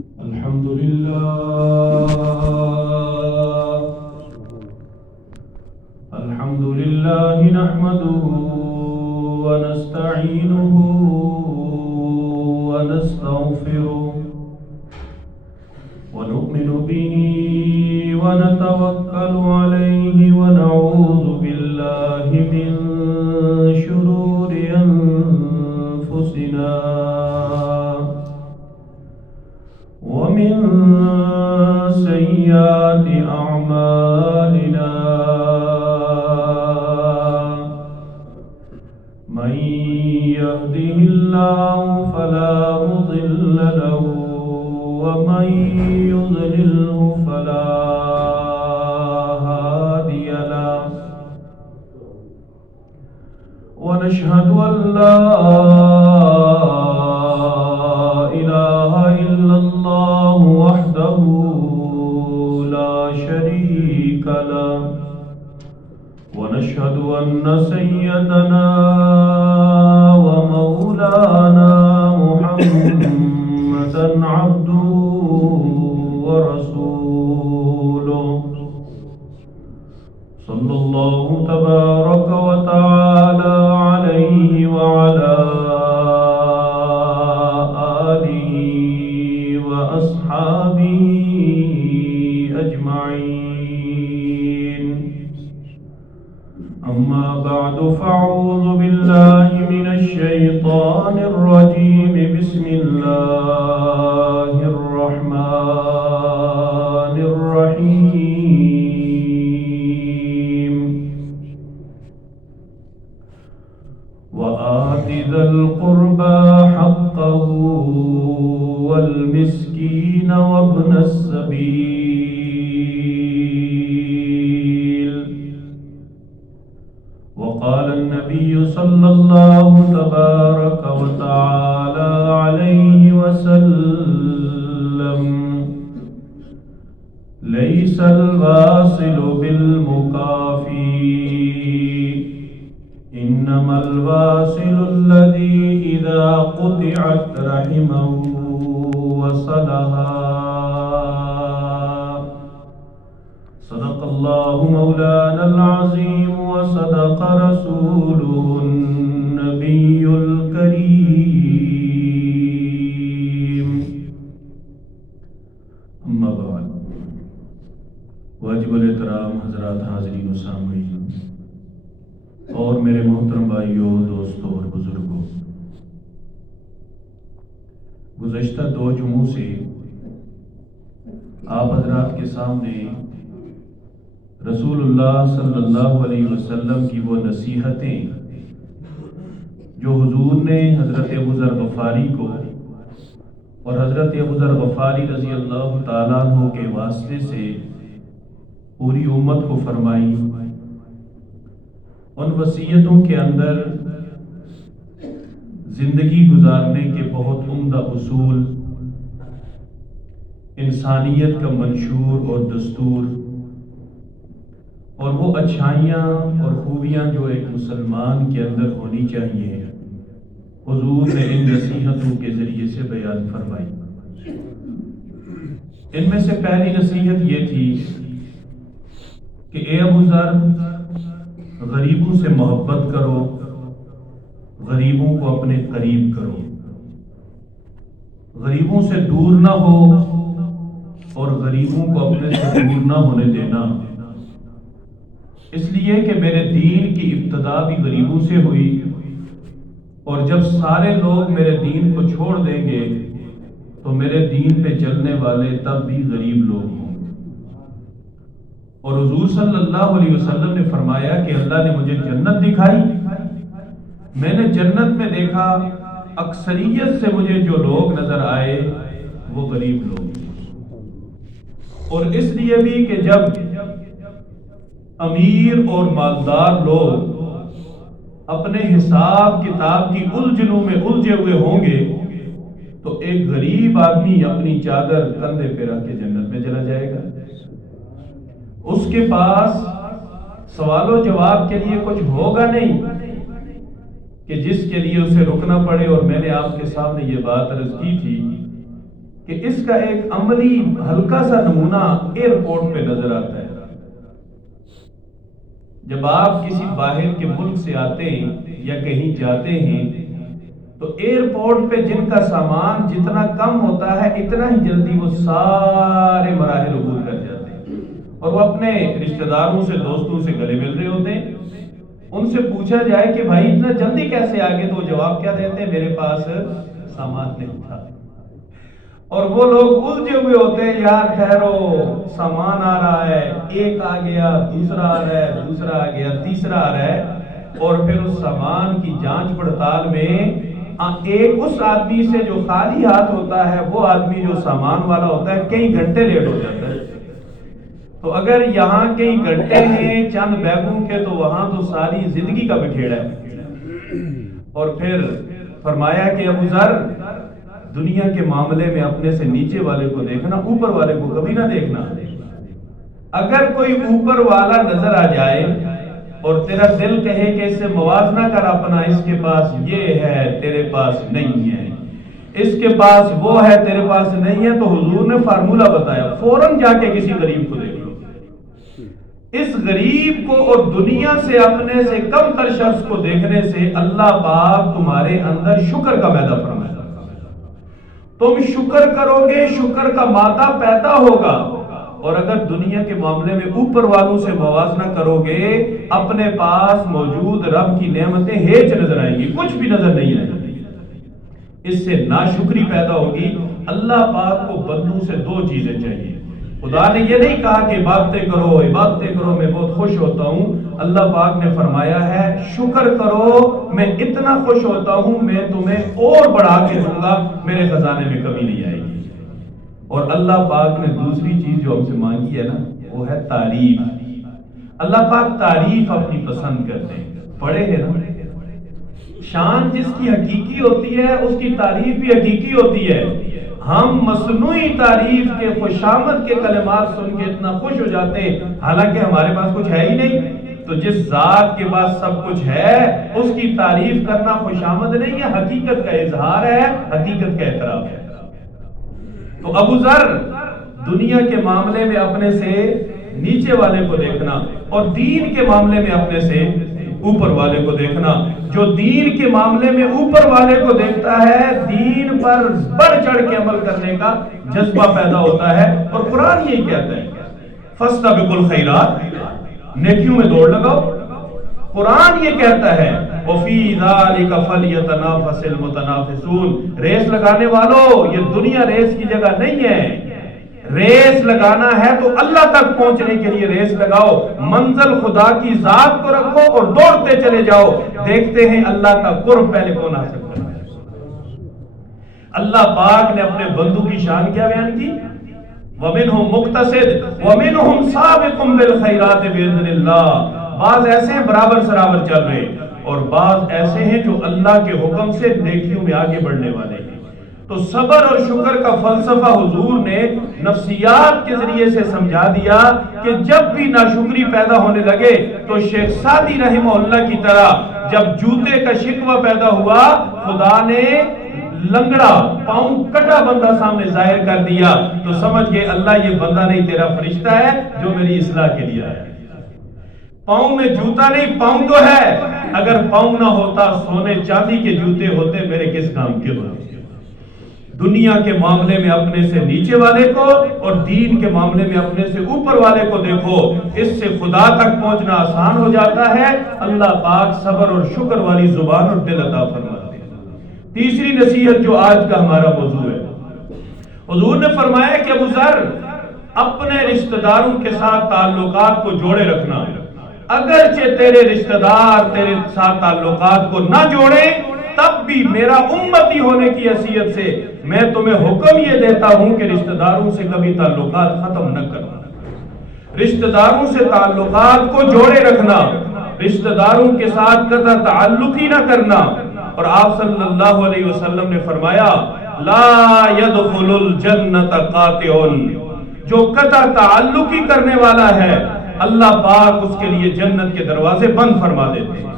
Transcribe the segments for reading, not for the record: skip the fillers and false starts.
الحمد لله نحمده ونستعينه ونستغفره ونؤمن به ونتوكل عليه ونعوذ بالله من شرور أنفسنا ومن سيئات أعمالنا من يهده الله فلا مضل له ومن يضلله فلا هادي له ونشهد أن لا إله إلا الله وحده لا شريك له ونشهد أن سيدنا ومولانا محمدا عبده ورسوله صلى الله تبارك وتعالى عليه وعلى آله وأصحابه أجمعين أما بعد فأعوذ بالله من الشيطان الرجيم بسم الله الرحمن الرحيم وآت ذا القربى حقه والمسكين وابن السبيل وقال النبي صلى الله تبارك وتعالى عليه وسلم ليس الواصل بالمكافي إنما الواصل الذي إذا قطعت رحمه وصلها صدق الله مولانا العظيم وصدق رسوله النبي الكريم أما بعد واجب الاحترام حضرات حاضرین و سامعین اور میرے محترم بھائیوں دوستوں اور بزرگوں، گزشتہ 2 جمعوں سے آپ حضرات کے سامنے رسول اللہ صلی اللہ علیہ وسلم کی وہ نصیحتیں جو حضور نے حضرت ابو ذر غفاری کو اور حضرت ابو ذر غفاری رضی اللہ تعالیٰ عنہ کے واسطے سے پوری امت کو فرمائی، ان وصیتوں کے اندر زندگی گزارنے کے بہت عمدہ اصول، انسانیت کا منشور اور دستور اور وہ اچھائیاں اور خوبیاں جو ایک مسلمان کے اندر ہونی چاہیے، حضور نے ان نصیحتوں کے ذریعے سے بیان فرمائی۔ ان میں سے پہلی نصیحت یہ تھی کہ اے ابو ذر، غریبوں سے محبت کرو، غریبوں کو اپنے قریب کرو، غریبوں سے دور نہ ہو اور غریبوں کو اپنے سے دور نہ ہونے دینا، اس لیے کہ میرے دین کی ابتدا بھی غریبوں سے ہوئی، اور جب سارے لوگ میرے دین کو چھوڑ دیں گے تو میرے دین پہ چلنے والے تب بھی غریب لوگ ہوں۔ اور حضور صلی اللہ علیہ وسلم نے فرمایا کہ اللہ نے مجھے جنت دکھائی، میں نے جنت میں دیکھا اکثریت سے مجھے جو لوگ نظر آئے وہ غریب لوگ، اور اس لیے بھی کہ جب امیر اور مالدار لوگ اپنے حساب کتاب کی الجھنوں میں الجھے ہوئے ہوں گے تو ایک غریب آدمی اپنی چادر کندھے پہ رکھ کے جنت میں چلا جائے گا۔ اس کے پاس سوال و جواب کے لیے کچھ ہوگا نہیں کہ جس کے لیے اسے رکنا پڑے۔ اور میں نے آپ کے سامنے یہ بات عرض کی تھی کہ اس کا ایک عملی ہلکا سا نمونہ ایئرپورٹ پہ نظر آتا ہے۔ جب آپ کسی باہر کے ملک سے آتے ہیں یا کہیں جاتے ہیں تو ایئرپورٹ پہ جن کا سامان جتنا کم ہوتا ہے اتنا ہی جلدی وہ سارے مراحل عبور کر جاتے ہیں، اور وہ اپنے رشتہ داروں سے دوستوں سے گلے مل رہے ہوتے ہیں۔ ان سے پوچھا جائے کہ بھائی اتنا جلدی کیسے آگے، تو جواب کیا دیتے ہیں؟ میرے پاس سامان نہیں تھا۔ اور وہ لوگ الجھے ہوئے ہوتے ہیں، یار ٹھہرو سامان آ رہا ہے، ایک آ گیا، دوسرا آ رہا ہے، دوسرا آ گیا، تیسرا آ رہا ہے، اور پھر اس سامان کی جانچ پڑتال میں ایک اس آدمی سے جو خالی ہاتھ ہوتا ہے، وہ آدمی جو سامان والا ہوتا ہے کئی گھنٹے لیٹ ہو جاتا ہے۔ تو اگر یہاں کئی گھنٹے ہیں چند بیگوں کے، تو وہاں تو ساری زندگی کا بکھیڑا ہے۔ اور پھر فرمایا کہ ابو ذر، دنیا کے معاملے میں اپنے سے نیچے والے کو دیکھنا، اوپر والے کو کبھی نہ دیکھنا۔ اگر کوئی اوپر والا نظر آ جائے اور تیرا دل کہے کہ اس سے موازنہ کر اپنا، اس کے پاس یہ ہے تیرے پاس نہیں ہے، اس کے پاس وہ ہے تیرے پاس نہیں ہے، تو حضور نے فارمولہ بتایا، فوراً جا کے کسی غریب کو دیکھ لو۔ اس غریب کو اور دنیا سے اپنے سے کم تر شخص کو دیکھنے سے اللہ پاک تمہارے اندر شکر کا پیدا فرمائے گا۔ تم شکر کرو گے، شکر کا مادہ پیدا ہوگا۔ اور اگر دنیا کے معاملے میں اوپر والوں سے موازنہ کرو گے، اپنے پاس موجود رب کی نعمتیں ہیچ نظر آئیں گی، کچھ بھی نظر نہیں آئیں گی۔ اس سے ناشکری پیدا ہوگی۔ اللہ پاک کو بندوں سے دو چیزیں چاہیے۔ خدا نے یہ نہیں کہا کہ عبادتیں کرو عبادتیں کرو میں بہت خوش ہوتا ہوں، اللہ پاک نے فرمایا ہے شکر کرو میں اتنا خوش ہوتا ہوں، میں تمہیں اور بڑھا کے دوں گا، میرے خزانے میں کمی نہیں آئے گی۔ اور اللہ پاک نے دوسری چیز جو ہم سے مانگی ہے نا، وہ ہے تعریف۔ اللہ پاک تعریف اپنی پسند کرتے ہیں، پڑھے ہیں نا، شان جس کی حقیقی ہوتی ہے اس کی تعریف بھی حقیقی ہوتی ہے۔ ہم مصنوعی تعریف کے خوشامد کے کلمات سن کے اتنا خوش ہو جاتے ہیں، حالانکہ ہمارے پاس کچھ ہے ہی نہیں۔ تو جس ذات کے پاس سب کچھ ہے اس کی تعریف کرنا خوشامد نہیں ہے، حقیقت کا اظہار ہے، حقیقت کا اعتراف ہے۔ تو ابو ذر، دنیا کے معاملے میں اپنے سے نیچے والے کو دیکھنا اور دین کے معاملے میں اپنے سے اوپر والے کو دیکھنا۔ جو دین کے معاملے میں اوپر والے کو دیکھتا ہے، دین پر بڑھ چڑھ کے عمل کرنے کا جذبہ پیدا ہوتا ہے، اور قرآن یہی کہتا ہے فاستبقوا الخیرات، نیکیوں میں دوڑ لگاؤ۔ قرآن یہ کہتا ہے وفی ذلک فلیتنافس المتنافسون، ریس لگانے والوں، یہ دنیا ریس کی جگہ نہیں ہے۔ ریس لگانا ہے تو اللہ تک پہنچنے کے لیے ریس لگاؤ، منزل خدا کی ذات کو رکھو اور دوڑتے چلے جاؤ، دیکھتے ہیں اللہ کا قرب پہلے کون آ سکتا ہے۔ اللہ پاک نے اپنے بندوں کی شان کیا بیان کی؟ وَمِنْهُمْ مُقْتَصِدٌ وَمِنْهُمْ سَابِقٌ بِالْخَيْرَاتِ بِإِذْنِ اللَّهِ، بعض ایسے ہیں برابر سرابر چل رہے، اور بعض ایسے ہیں جو اللہ کے حکم سے نیکیوں میں آگے بڑھنے والے ہیں۔ تو صبر اور شکر کا فلسفہ حضور نے نفسیات کے ذریعے سے سمجھا دیا کہ جب بھی ناشکری پیدا ہونے لگے تو شیخ سعدی رحمہ اللہ کی طرح جب جوتے کا شکوہ پیدا ہوا، خدا نے لنگڑا پاؤں کٹا بندہ سامنے ظاہر کر دیا، تو سمجھ گئے اللہ یہ بندہ نہیں تیرا فرشتہ ہے جو میری اصلاح کے لیے آیا۔ پاؤں میں جوتا نہیں، پاؤں تو ہے، اگر پاؤں نہ ہوتا سونے چاندی کے جوتے ہوتے میرے کس کام کے ہوتے۔ دنیا کے معاملے میں اپنے سے نیچے والے کو اور دین کے معاملے میں اپنے سے اوپر والے کو دیکھو، اس سے خدا تک پہنچنا آسان ہو جاتا ہے۔ اللہ پاک صبر اور شکر والی زبان اور دل عطا فرماتے ہیں۔ تیسری نصیحت جو آج کا ہمارا موضوع ہے، حضور نے فرمایا کہ ابو ذر، اپنے رشتہ داروں کے ساتھ تعلقات کو جوڑے رکھنا، اگرچہ تیرے رشتہ دار تیرے ساتھ تعلقات کو نہ جوڑیں، تب بھی میرا امتی ہونے کی حیثیت سے میں تمہیں حکم یہ دیتا ہوں کہ رشتہ داروں سے کبھی تعلقات ختم نہ کرنا، رشتہ داروں سے تعلقات کو جوڑے رکھنا، رشتہ داروں کے ساتھ قطع تعلق ہی نہ کرنا۔ اور آپ صلی اللہ علیہ وسلم نے فرمایا لا يدخل الجنت قاطع، جو قطع تعلق ہی کرنے والا ہے اللہ پاک اس کے لیے جنت کے دروازے بند فرما دیتے ہیں۔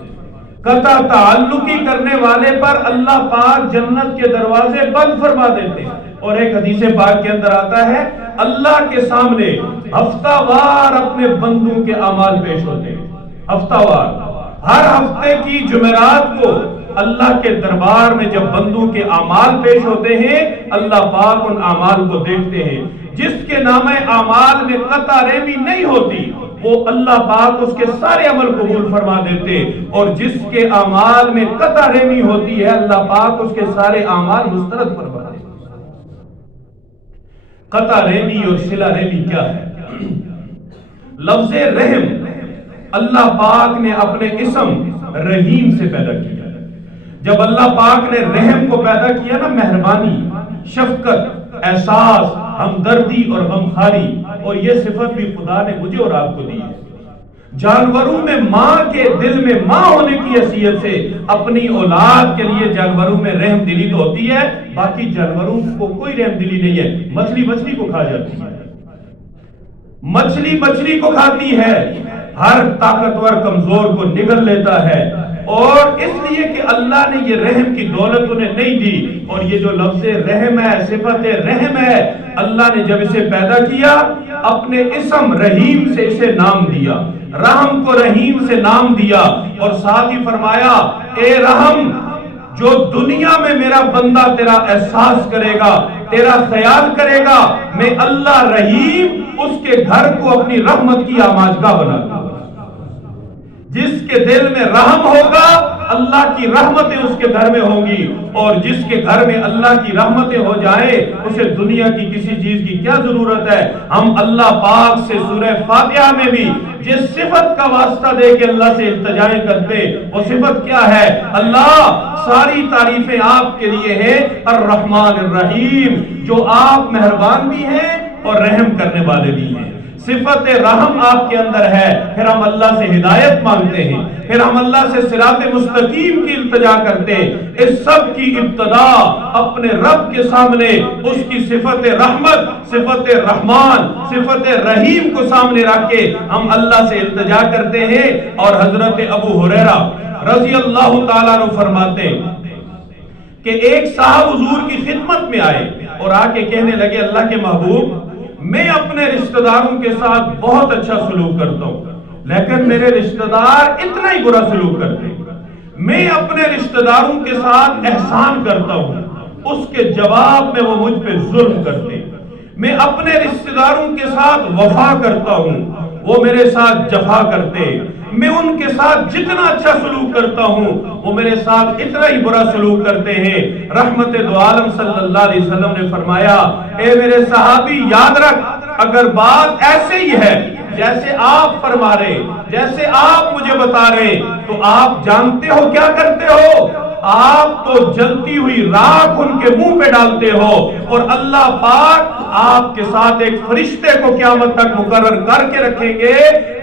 قطع تعلقی کرنے والے پر اللہ پاک جنت کے دروازے بند فرما دیتے ہیں۔ اور ایک حدیث پاک کے اندر آتا ہے اللہ کے سامنے ہفتہ وار اپنے بندوں کے اعمال پیش ہوتے ہیں، ہفتہ وار، ہر ہفتے کی جمعرات کو اللہ کے دربار میں جب بندوں کے اعمال پیش ہوتے ہیں اللہ پاک ان اعمال کو دیکھتے ہیں۔ جس کے نامہ اعمال میں قطع رحمی نہیں ہوتی وہ اللہ پاک اس کے سارے عمل قبول فرما دیتے، اور جس کے اعمال میں قطع رحمی ہوتی ہے اللہ پاک اس کے سارے اعمال مسترد فرما دیتے۔ قطع رحمی اور صلہ رحمی کیا ہے؟ لفظ رحم اللہ پاک نے اپنے اسم رحیم سے پیدا کیا۔ جب اللہ پاک نے رحم کو پیدا کیا نا، مہربانی، شفقت، احساس، ہمدردی اور غمخواری، اور یہ صفت بھی خدا نے مجھے اور آپ کو دی ہے۔ جانوروں میں ماں کے دل میں ماں ہونے کی حیثیت سے اپنی اولاد کے لیے جانوروں میں رحم دلی تو ہوتی ہے، باقی جانوروں کو کوئی رحم دلی نہیں ہے۔ مچھلی مچھلی کو کھا جاتی ہے، مچھلی مچھلی کو کھاتی ہے، ہر طاقتور کمزور کو نگل لیتا ہے، اور اس لیے کہ اللہ نے یہ رحم کی دولت انہیں نہیں دی۔ اور یہ جو لفظ رحم ہے، صفت رحم ہے، اللہ نے جب اسے پیدا کیا اپنے اسم رحیم سے اسے نام دیا، رحم کو رحیم سے نام دیا، اور ساتھ ہی فرمایا اے رحم، جو دنیا میں میرا بندہ تیرا احساس کرے گا، تیرا خیال کرے گا، میں اللہ رحیم اس کے گھر کو اپنی رحمت کی آماجگاہ بنا دوں۔ جس کے دل میں رحم ہوگا اللہ کی رحمتیں اس کے گھر میں ہوں گی، اور جس کے گھر میں اللہ کی رحمتیں ہو جائیں اسے دنیا کی کسی چیز کی کیا ضرورت ہے۔ ہم اللہ پاک سے سورہ فاتحہ میں بھی جس صفت کا واسطہ دے کے اللہ سے التجائیں کرتے، وہ صفت کیا ہے؟ اللہ ساری تعریفیں آپ کے لیے ہیں، الرحمن الرحیم، جو آپ مہربان بھی ہیں اور رحم کرنے والے بھی ہیں۔ صفت رحم آپ کے اندر ہے، پھر ہم اللہ سے ہدایت مانگتے ہیں، پھر ہم اللہ سے صراط مستقیم کی التجا کرتے ہیں۔ اس سب کی ابتدا اپنے رب کے سامنے اس کی صفت رحمت، صفت رحمان، صفت رحیم کو سامنے رکھ کے ہم اللہ سے التجا کرتے ہیں۔ اور حضرت ابو ہریرہ رضی اللہ تعالیٰ عنہ فرماتے کہ ایک صاحب حضور کی خدمت میں آئے اور آ کے کہنے لگے اللہ کے محبوب، میں اپنے رشتہ داروں کے ساتھ بہت اچھا سلوک کرتا ہوں، لیکن میرے رشتہ دار اتنا ہی برا سلوک کرتے ہیں۔ میں اپنے رشتہ داروں کے ساتھ احسان کرتا ہوں، اس کے جواب میں وہ مجھ پہ ظلم کرتے ہیں۔ میں اپنے رشتہ داروں کے ساتھ وفا کرتا ہوں، وہ میرے ساتھ جفا کرتے ہیں۔ میں ان کے ساتھ جتنا اچھا سلوک کرتا ہوں وہ میرے ساتھ اتنا ہی برا سلوک کرتے ہیں۔ رحمت دو عالم صلی اللہ علیہ وسلم نے فرمایا اے میرے صحابی، یاد رکھ اگر بات ایسے ہی ہے جیسے آپ فرما رہے، جیسے آپ مجھے بتا رہے، تو آپ جانتے ہو کیا کرتے ہو؟ آپ تو جلتی ہوئی راکھ ان کے منہ پہ ڈالتے ہو، اور اللہ پاک آپ کے ساتھ ایک فرشتے کو قیامت تک مقرر کر کے رکھیں گے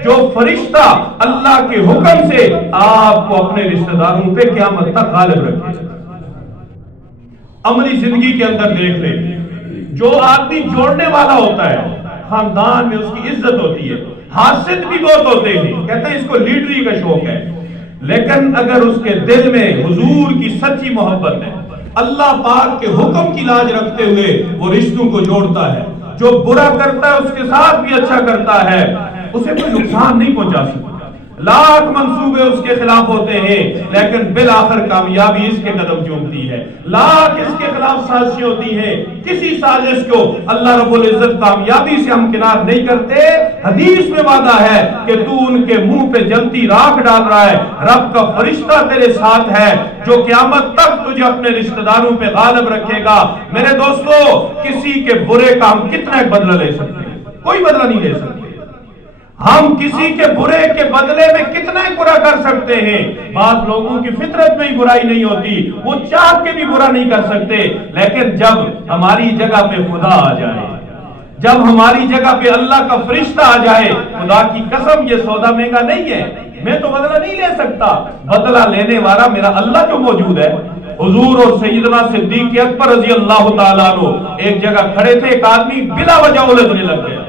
جو فرشتہ اللہ کے حکم سے آپ کو اپنے رشتہ داروں پہ قیامت تک غالب رکھے۔ عملی زندگی کے اندر دیکھ لیں، جو آدمی جوڑنے والا ہوتا ہے خاندان میں اس کی عزت ہوتی ہے، حاسد بھی بہت ہوتے ہیں، کہتے ہیں اس کو لیڈری کا شوق ہے، لیکن اگر اس کے دل میں حضور کی سچی محبت ہے، اللہ پاک کے حکم کی لاج رکھتے ہوئے وہ رشتوں کو جوڑتا ہے، جو برا کرتا ہے اس کے ساتھ بھی اچھا کرتا ہے، اسے کوئی نقصان نہیں پہنچا سکتا۔ لاکھ منصوبے اس کے خلاف ہوتے ہیں لیکن بالآخر کامیابی اس کے قدم چومتی ہے۔ لاکھ اس کے خلاف سازشیں ہوتی ہیں، کسی سازش کو اللہ رب العزت کامیابی سے ہمکنار نہیں کرتے۔ حدیث میں وعدہ ہے کہ تو ان کے منہ پہ جلتی راکھ ڈال رہا ہے، رب کا فرشتہ تیرے ساتھ ہے جو قیامت تک تجھے اپنے رشتہ داروں پہ غالب رکھے گا۔ میرے دوستو، کسی کے برے کام کتنا بدلہ لے سکتے ہیں؟ کوئی بدلہ نہیں لے سکتے۔ ہم کسی کے برے کے بدلے میں کتنا ہی برا کر سکتے ہیں۔ بعض لوگوں کی فطرت میں ہی برائی نہیں ہوتی، وہ چاہ کے بھی برا نہیں کر سکتے، لیکن جب ہماری جگہ پہ خدا آ جائے، جب ہماری جگہ پہ اللہ کا فرشتہ آ جائے، خدا کی قسم یہ سودا مہنگا نہیں ہے، میں تو بدلہ نہیں لے سکتا، بدلہ لینے والا میرا اللہ جو موجود ہے۔ حضور اور سیدنا صدیق اکبر رضی اللہ تعالیٰ عنہ ایک جگہ کھڑے تھے، ایک آدمی بلا وجہ الجھنے لگ گیا،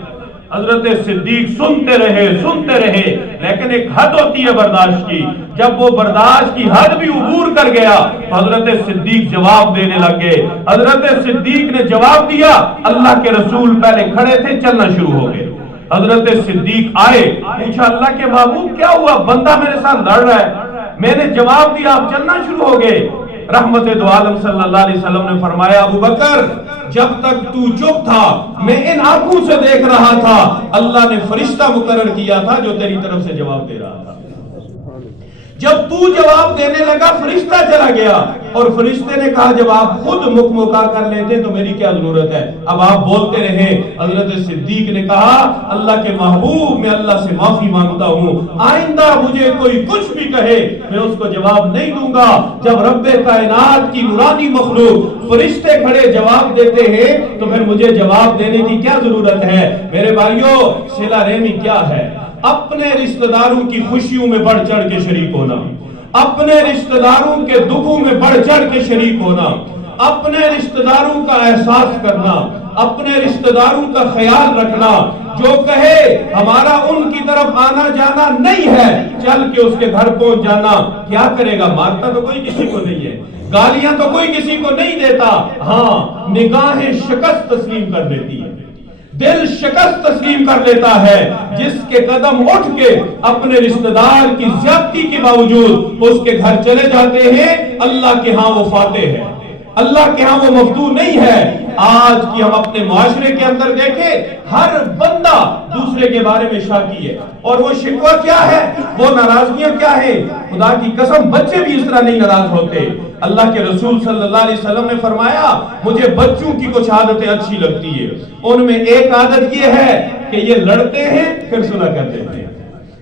حضرت صدیق سنتے رہے لیکن ایک حد ہوتی ہے برداشت کی. جب وہ برداشت کی حد بھی عبور کر گیا تو حضرت صدیق جواب دینے لگ گئے. حضرت صدیق نے جواب دیا. اللہ کے رسول پہلے کھڑے تھے, چلنا شروع ہو گئے. حضرت صدیق آئے, پوچھا اللہ کے محبوب کیا ہوا, بندہ میرے ساتھ لڑ رہا ہے. میں نے جواب دیا, آپ چلنا شروع ہو گئے. رحمت دو عالم صلی اللہ علیہ وسلم نے فرمایا, ابو بکر جب تک تو چپ تھا میں ان آنکھوں سے دیکھ رہا تھا, اللہ نے فرشتہ مقرر کیا تھا جو تیری طرف سے جواب دے رہا تھا. جب تو جواب دینے لگا فرشتہ چلا گیا, اور فرشتے نے کہا جب آپ خود مکمکا کر لیتے تو میری کیا ضرورت ہے, اب آپ بولتے رہے. حضرت صدیق نے کہا, اللہ کے محبوب میں اللہ سے معافی مانگتا ہوں, آئندہ مجھے کوئی کچھ بھی کہے میں اس کو جواب نہیں دوں گا. جب رب کائنات کی نورانی مخلوق فرشتے کھڑے جواب دیتے ہیں تو پھر مجھے جواب دینے کی کیا ضرورت ہے. میرے بھائیوں, صلہ رحمی کیا ہے؟ اپنے رشتہ داروں کی خوشیوں میں بڑھ چڑھ کے شریک ہونا, اپنے رشتہ داروں کے دکھوں میں بڑھ چڑھ کے شریک ہونا, اپنے رشتہ داروں کا احساس کرنا, اپنے رشتہ داروں کا خیال رکھنا. جو کہے ہمارا ان کی طرف آنا جانا نہیں ہے, چل کے اس کے گھر پہنچ جانا. کیا کرے گا؟ مارتا تو کوئی کسی کو نہیں ہے, گالیاں تو کوئی کسی کو نہیں دیتا. ہاں, نگاہیں شکست تسلیم کر لیتی ہے, دل شکست تسلیم کر لیتا ہے. جس کے قدم اٹھ کے اپنے رشتہ دار کی زیادتی کے باوجود اس کے گھر چلے جاتے ہیں, اللہ کے ہاں وہ فاتح ہے, اللہ کے ہاں وہ مفتون نہیں ہے. آج کی ہم اپنے معاشرے کے اندر دیکھیں, ہر بندہ دوسرے کے بارے میں شاکی ہے, اور وہ شکوہ کیا ہے, وہ ناراضگیاں کیا ہیں. خدا کی قسم بچے بھی اس طرح نہیں ناراض ہوتے. اللہ کے رسول صلی اللہ علیہ وسلم نے فرمایا, مجھے بچوں کی کچھ عادتیں اچھی لگتی ہے. ان میں ایک عادت یہ ہے کہ یہ لڑتے ہیں پھر صلح کر دیتے ہیں.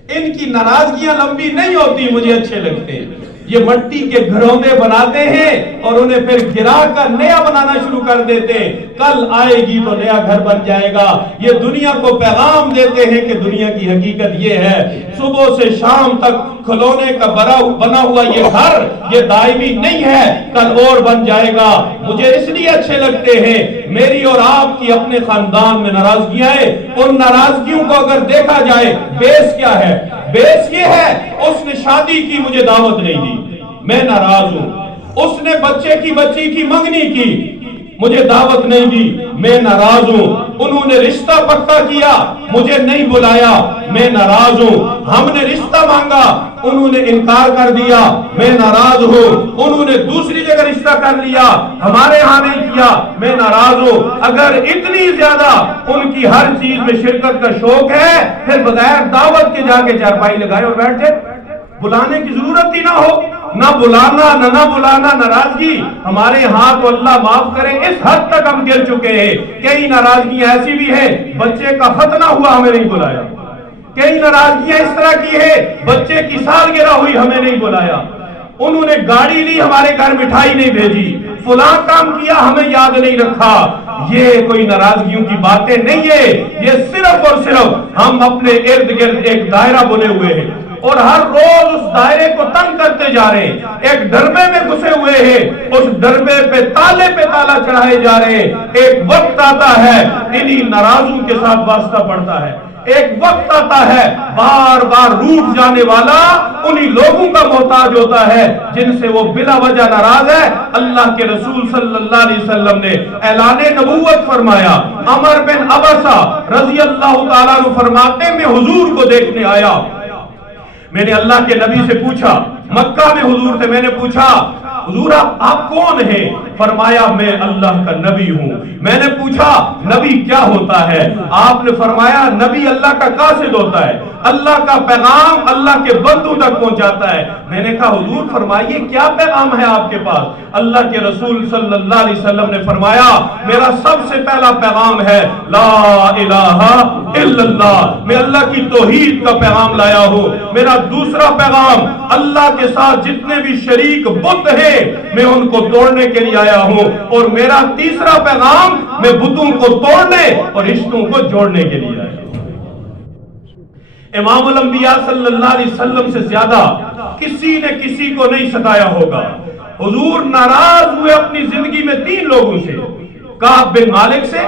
ان کی ناراضگیاں لمبی نہیں ہوتی, مجھے اچھے لگتے ہیں. یہ مٹی کے گھروندے بناتے ہیں اور انہیں پھر گرا کر نیا بنانا شروع کر دیتے ہیں. کل آئے گی تو نیا گھر بن جائے گا. یہ دنیا کو پیغام دیتے ہیں کہ دنیا کی حقیقت یہ ہے, صبح سے شام تک کھلونے کا بنا ہوا یہ گھر یہ دائمی نہیں ہے, کل اور بن جائے گا. مجھے اس لیے اچھے لگتے ہیں. میری اور آپ کی اپنے خاندان میں ناراضگیاں ہیں, ان ناراضگیوں کو اگر دیکھا جائے بیس کیا ہے؟ بیس یہ ہے, اس نے شادی کی مجھے دعوت نہیں دی, میں ناراض ہوں. اس نے بچی کی منگنی کی, مجھے دعوت نہیں دی, میں ناراض ہوں. انہوں نے رشتہ پکا کیا, مجھے نہیں بلایا, میں ناراض ہوں. ہم نے رشتہ مانگا, انہوں نے انکار کر دیا, میں ناراض ہوں. انہوں نے دوسری جگہ رشتہ کر لیا, ہمارے ہاں نہیں کیا, میں ناراض ہوں. اگر اتنی زیادہ ان کی ہر چیز میں شرکت کا شوق ہے, پھر بغیر دعوت کے جا کے چارپائی لگائے اور بیٹھ جائے. بلانے کی ضرورت ہی نہ ہو, نہ بلانا نہ بلانا. ناراضگی ہمارے ہاں تو اللہ معاف کرے اس حد تک ہم گر چکے ہیں. کئی ناراضگیاں ایسی بھی ہیں, بچے کا ختنہ ہوا ہمیں نہیں بلایا. کئی ناراضگیاں اس طرح کی ہے, بچے کی سالگرہ ہوئی ہمیں نہیں بلایا. انہوں نے گاڑی لی, ہمارے گھر مٹھائی نہیں بھیجی. فلاں کام کیا, ہمیں یاد نہیں رکھا. یہ کوئی ناراضگیوں کی باتیں نہیں ہے, یہ صرف اور صرف ہم اپنے ارد گرد ایک دائرہ بنے ہوئے ہیں اور ہر روز اس دائرے کو تنگ کرتے جا رہے ہیں. ایک ڈربے میں گھسے ہوئے ہیں, اس ڈربے پہ تالا چڑھائے جا رہے ہیں. ایک وقت آتا ہے انہی ناراضوں کے ساتھ واسطہ پڑتا ہے. ایک وقت آتا ہے بار بار روٹ جانے والا انہی لوگوں کا محتاج ہوتا ہے جن سے وہ بلا وجہ ناراض ہے. اللہ کے رسول صلی اللہ علیہ وسلم نے اعلان نبوت فرمایا. عمر بن عبسہ رضی اللہ تعالیٰ عنہ فرماتے, میں حضور کو دیکھنے آیا. میں نے اللہ کے نبی سے پوچھا, مکہ میں حضور تھے, میں نے پوچھا حضور آپ کون ہیں؟ فرمایا میں اللہ کا نبی ہوں. میں نے پوچھا نبی کیا ہوتا ہے؟ آپ نے فرمایا نبی اللہ کا قاصد ہوتا ہے, اللہ کا پیغام اللہ کے بندوں تک پہنچاتا ہے. میں نے کہا حضور فرمائیے کیا پیغام ہے آپ کے پاس؟ اللہ کے رسول صلی اللہ علیہ وسلم نے فرمایا میرا سب سے پہلا پیغام ہے لا الہ الا اللہ, میں اللہ کی توحید کا پیغام لایا ہوں. میرا دوسرا پیغام اللہ کے ساتھ جتنے بھی شریک بت ہیں میں ان کو توڑنے کے لیے آیا ہوں. اور میرا تیسرا پیغام میں بتوں کو توڑنے اور رشتوں کو جوڑنے کے لیے آیا ہوں. امام الانبیاء صلی اللہ علیہ وسلم سے زیادہ کسی نے کسی کو نہیں ستایا ہوگا. حضور ناراض ہوئے اپنی زندگی میں 3 لوگوں سے, کعب بن مالک سے,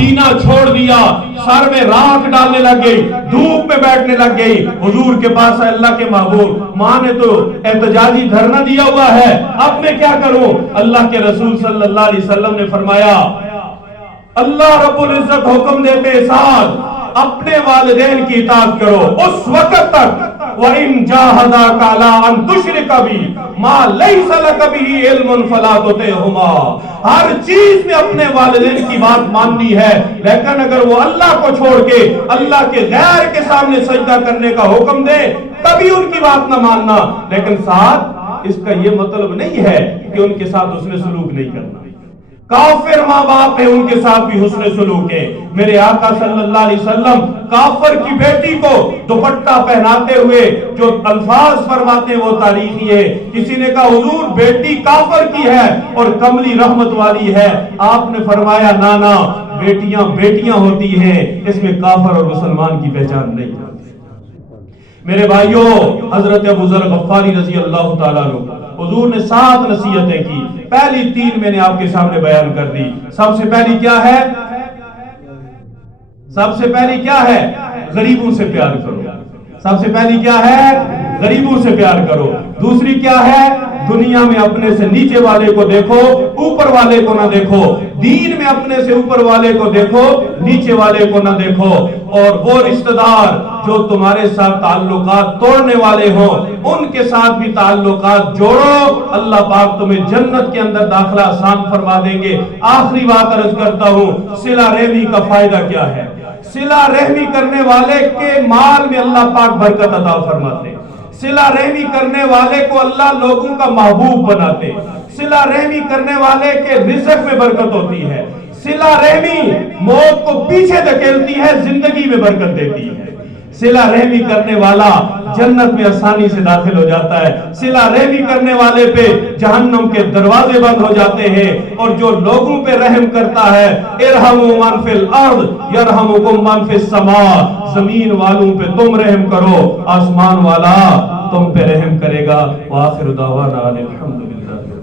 پینا چھوڑ دیا، سر میں راکھ ڈالنے لگ گئی، دھوپ میں بیٹھنے لگ گئی، حضور کے پاس آئے، اللہ کے محبوب ماں نے تو احتجاجی دھرنا دیا ہوا ہے، اب میں کیا کروں؟ اللہ کے رسول صلی اللہ علیہ وسلم نے فرمایا اللہ رب العزت حکم دیتے ساتھ اپنے والدین کی اطاعت کرو اس وقت تک وَإِن جَاهَدَاكَ عَلَىٰ أَن تُشْرِكَ بِي مَا لَيْسَ لَكَ بِهِ عِلْمٌ فَلَا تُطِعْهُمَا۔ ہر چیز میں اپنے والدین کی بات ماننی ہے، لیکن اگر وہ اللہ کو چھوڑ کے اللہ کے غیر کے سامنے سجدہ کرنے کا حکم دے کبھی ان کی بات نہ ماننا، لیکن ساتھ اس کا یہ مطلب نہیں ہے کہ ان کے ساتھ حسن سلوک نہیں کرنا۔ کافر ماں باپ ہے، ان کے ساتھ بھی حسن سلوک ہے۔ میرے آقا صلی اللہ علیہ وسلم کافر کی بیٹی کو دوپٹہ پہناتے ہوئے جو الفاظ فرماتے ہیں وہ تاریخی ہے۔ کسی نے کہا حضور بیٹی کافر کی ہے اور کملی رحمت والی ہے، آپ نے فرمایا نانا بیٹیاں بیٹیاں ہوتی ہیں، اس میں کافر اور مسلمان کی پہچان نہیں۔ میرے بھائیوں، حضرت ابو ذر غفاری رضی اللہ تعالیٰ عنہ، حضور نے 7 نصیحتیں کی، پہلی 3 میں نے آپ کے سامنے بیان کر دی۔ سب سے پہلی کیا ہے؟ سب سے پہلی کیا ہے؟ غریبوں سے پیار کرو۔ سب سے پہلی کیا ہے؟ غریبوں سے پیار کرو۔ دوسری کیا ہے؟ دنیا میں اپنے سے نیچے والے کو دیکھو، اوپر والے کو نہ دیکھو۔ دین میں اپنے سے اوپر والے کو دیکھو، نیچے والے کو نہ دیکھو۔ اور وہ رشتہ دار جو تمہارے ساتھ تعلقات توڑنے والے ہوں ان کے ساتھ بھی تعلقات جوڑو، اللہ پاک تمہیں جنت کے اندر داخلہ آسان فرما دیں گے۔ آخری بات عرض کرتا ہوں، صلہ رحمی کا فائدہ کیا ہے؟ صلہ رحمی کرنے والے کے مال میں اللہ پاک برکت عطا فرماتے ہیں۔ صلہ رحمی کرنے والے کو اللہ لوگوں کا محبوب بناتے ہیں۔ صلہ رحمی کرنے والے کے رزق میں برکت ہوتی ہے۔ صلہ رحمی موت کو پیچھے دھکیلتی ہے، زندگی میں برکت دیتی ہے۔ صلہ رحمی کرنے والا جنت میں آسانی سے داخل ہو جاتا ہے۔ صلہ رحمی کرنے والے پہ جہنم کے دروازے بند ہو جاتے ہیں۔ اور جو لوگوں پہ رحم کرتا ہے، ارحموا من فی الارض یرحمکم من فی السماء، زمین والوں پہ تم رحم کرو، آسمان والا تم پہ رحم کرے گا۔ وآخر دعوانا الحمدللہ۔